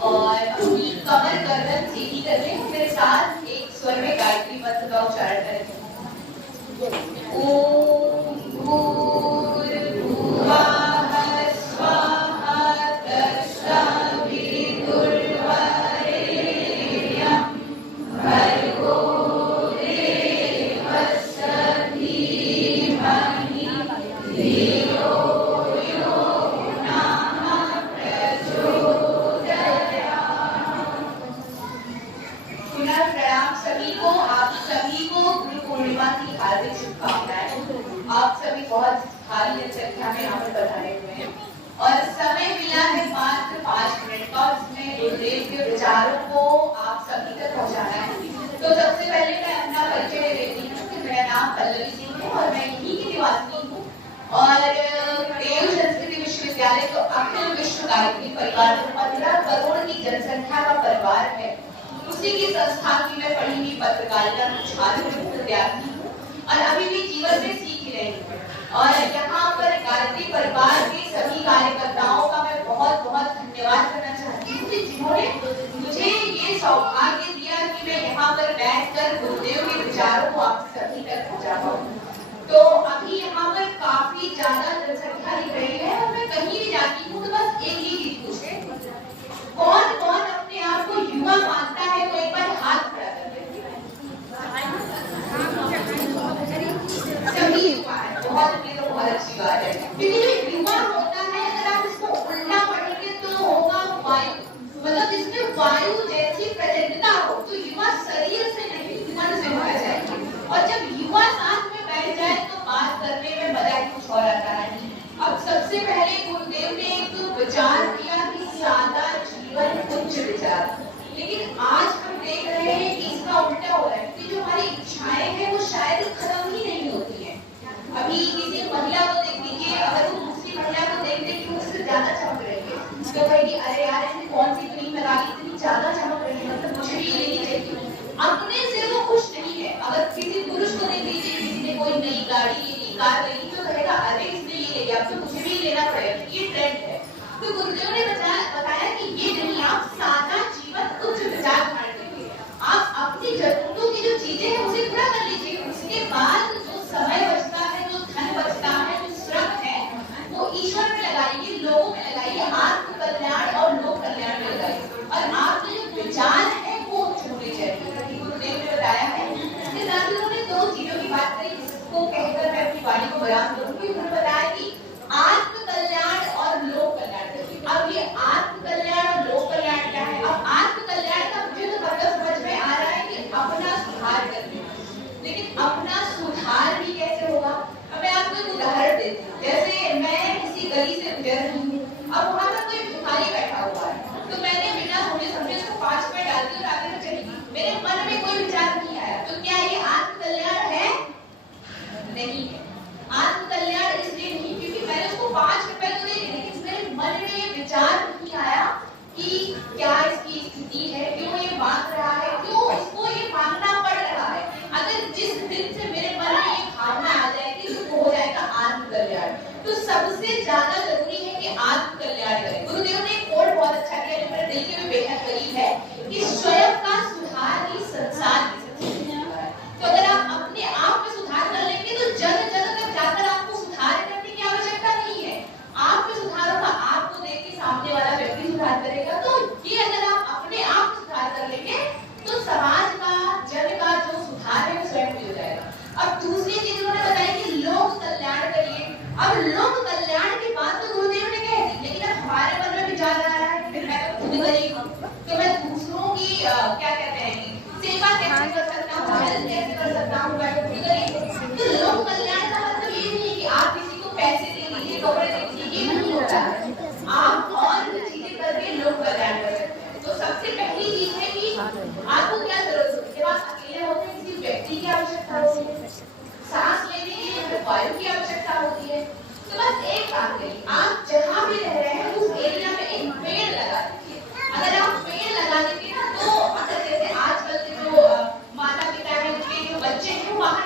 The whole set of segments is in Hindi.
और अपनी कमर गर्दन सीधी कर लें। मेरे साथ एक स्वर में गायत्री मंत्र का उच्चारण करें। ओम भूर्भुवः स्वः तत्सवितुर्वरेण्यं भर्गो देवस्य धीमहि धियो यो नः प्रचोदयात्। पुनः प्रणाम सभी को। आप सभी को गुरु पूर्णिमा की हार्दिक शुभकामनाएं। आप सभी बहुत भारी संख्या में यहाँ पर पधारे हुए हैं और समय मिला है मात्र 5 मिनट का, जिसमें गुरुदेव के विचारों को आप सभी तक पहुँचाना है। तो सबसे पहले मैं अपना परिचय दे देती हूँ कि मेरा नाम पल्लवी सिंह है और मैं यहीं की निवासी हूँ और देव संस्कृति विश्वविद्यालय तो अखिल विश्व गायत्री परिवार 15 करोड़ की जनसंख्या का परिवार है। उसी की संस्था की मैं पढ़ी हुई पत्रकारिता में छात्र विद्यार्थी हूँ और अभी भी जीवन में सीख रही हूँ। और यहाँ पर गायत्री परिवार के सभी कार्यकर्ताओं का मैं बहुत बहुत धन्यवाद करना चाहती हूँ कि जिन्होंने मुझे ये सौभाग्य दिया कि मैं यहाँ पर बैठकर गुरुदेव के विचारों को आप सभी तक पहुँचा पाऊँ। तो अभी यहाँ पर काफी ज्यादा जनसंख्या दिख रही है और मैं कहीं भी जाती हूँ तो बस एक ही चीज पूछे, कौन कौन अपने आप को युवा मानता है? तो एक बार हाथ खड़ा कर दे। सभी युवा है, बहुत अच्छी बात है। क्योंकि जो युवा होता है अगर आप इसको उल्टा पढ़ेंगे तो होगा वायु, मतलब जिसमें वायु जैसी प्रचंडता हो। तो युवा शरीर से नहीं मन से होना चाहिए और जब युवा साथ में बैठ जाए तो बात करने में मजा कुछ और आता है। अब सबसे पहले गुरुदेव ने एक विचार दिया कि सादा जीवन उच्च विचार, लेकिन आज हम देख रहे हैं कि इसका उल्टा हो रहा है कि जो हमारी इच्छाएं हैं वो शायद खत्म ही नहीं होती हैं। अभी किसी महिला को देख लीजिए, अगर वो दूसरी महिला को देख दे कि उससे ज्यादा चमक रही है तो कहेगी अरे यार इसने कौन सी क्रीम लगा ली, इतनी ज्यादा चमक रही है, मतलब मुझे भी लेनी चाहिए। अपने से वो खुश नहीं है। अगर किसी पुरुष को देख लीजिए, किसी ने कोई नई गाड़ी ली, कार ली तो कहेगा अरे इसने ये ले लिया तो मुझे भी लेना पड़ेगा, ये ट्रेंड है। तो गुरुदेव ने बताया कि ये नहीं, आप सादा जीवन उच्च विचार धारण करिए। आप अपनी जरूरतों की जो चीजें हैं उसे पूरा कर लीजिए। उसके बाद जो समय बचता है, जो धन बचता है, जो श्रम है वो ईश्वर में लगाइए, लोगों में लगाइए, आत्म कल्याण और लोक कल्याण में लगाइए। और आपके जो विचार है वो छूने चाहिए। गुरुदेव ने बताया है। इसके साथ उन्होंने 2 चीजों की बात करी जिसको कहकर मैं अपनी वाणी को विराम करूंगी। उन्होंने बताया कि आत्म कल्याण और लोक कल्याण। अब ये आत्म कल्याण और लोक कल्याण क्या है? अब आत्म कल्याण का मुझे तो मतलब समझ में आ रहा है कि अपना सुधार करना, लेकिन अपना सुधार भी कैसे होगा? अब मैं आपको एक उदाहरण देती हूँ। जैसे मैं किसी गली से गुजर रही हूँ, अब वहां पर कोई भिखारी बैठा हुआ है तो मैंने बिना सोचे समझे उसको 5 रुपए डाल दिए और आगे से चली गई। मेरे मन में कोई विचार नहीं आया, तो क्या ये आत्म कल्याण है? नहीं है। आत्म कल्याण इसलिए नहीं क्योंकि मैंने उसको 5 रुपए तो दे दिए, लेकिन मेरे मन में ये विचार नहीं आया कि क्या इसकी स्थिति है, क्यों ये मांग रहा है, क्यों इसको ये मांगना पड़ रहा है। अगर जिस दिन से मेरे मन में ये भावना आ जाएगी तो हो जाएगा आत्म कल्याण। तो सबसे ज्यादा जरूरी है कि आत्म कल्याण करें। गुरुदेव ने एक कोड बहुत अच्छा किया जो मेरे दिल के में बेहद करीब है कि स्वयं का सुधार ही संसार की सबसे बड़ी सेवा है। तो अगर आप अपने आप में सुधार कर लेंगे तो जन जन तक जाकर आपको सुधार करने की आवश्यकता नहीं है। आपके सुधारों का आपको देख के सामने वाला व्यक्ति सुधार करेगा। तो ये अगर आप अपने आप सुधार कर लेंगे तो समाज का, जन का जो सुधार है वो स्वयं हो जाएगा। अब दूसरी चीज उन्होंने बताई कि लोक कल्याण करिए। अब लोक कल्याण की बात तो गुरुदेव ने कह दी, लेकिन अब हमारे मन में विचार आ रहा है फिर मैं तो खुद गरीब हूँ तो मैं दूसरों की क्या कहते हैं सेवा कैसे कर सकता हूँ, हेल्प कैसे कर सकता हूँ, मैं तो खुद गरीब हूँ। तो लोक कल्याण का मतलब ये नहीं है कि आप किसी को पैसे दे दीजिए, कपड़े दे दीजिए, ये नहीं होता है। आप और चीजें करके लोक कल्याण कर सकते हैं। तो सबसे पहली चीज है कि आपको क्या जरूरत होती है? जब आप अकेले होते हैं किसी व्यक्ति की आवश्यकता होती है, सांस लेने के लिए वायु की आवश्यकता होती है। तो बस एक काम करिए, आप जहाँ भी रह रहे हैं उस एरिया में एक पेड़ लगा दीजिए। अगर आप पेड़ लगा देंगे ना तो अगर जैसे आजकल के जो माता पिता है उनके जो बच्चे हैं वहाँ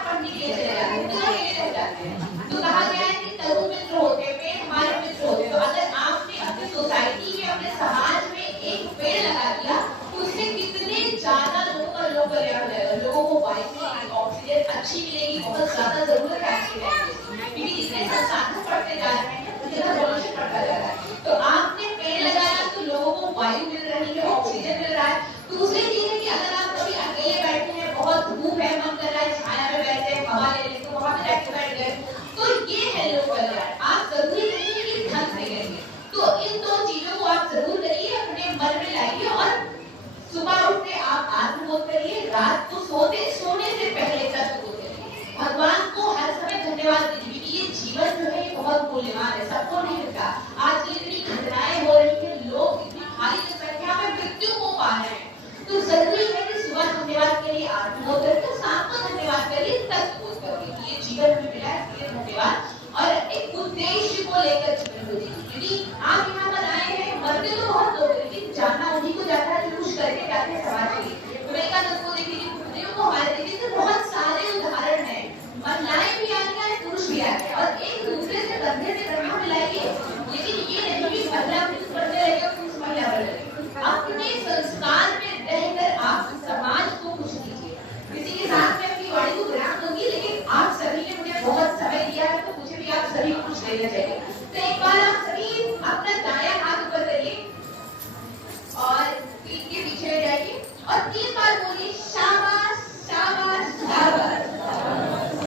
मन में लाइए और सुबह उठ के आप आत्मबोध करिए, रात को सोने से पहले तत्वबोध करिए। भगवान को हर समय धन्यवाद दीजिए, क्योंकि ये जीवन जो है ये बहुत मूल्यवान है, सबको नहीं मिलता। आज इतनी घटनाएं हो रही है, लोग इतनी भारी संख्या में मृत्यु को पा रहे हैं, तो जरूरी है कि सुबह धन्यवाद करिए, आत्मबोध करिए, शाम को धन्यवाद करिए, तत्वबोध करिए। ये जीवन में मिला है, इसलिए धन्यवाद। और एक उद्देश्य को लेकर जीवन को जीजिए, क्योंकि आप यहाँ पर आए हैं, मरते तो बहुत लोग, लेकिन जानना उन्हीं को जाता है जो कुछ करके जाते हैं समाज के लिए। विवेकानंद को देखिए, पुत्रियों को हमारे देखिए, तो बहुत सारे उदाहरण हैं, महिलाएं भी आ गई, पुरुष भी आ गए, और एक दूसरे से कंधे से कंधा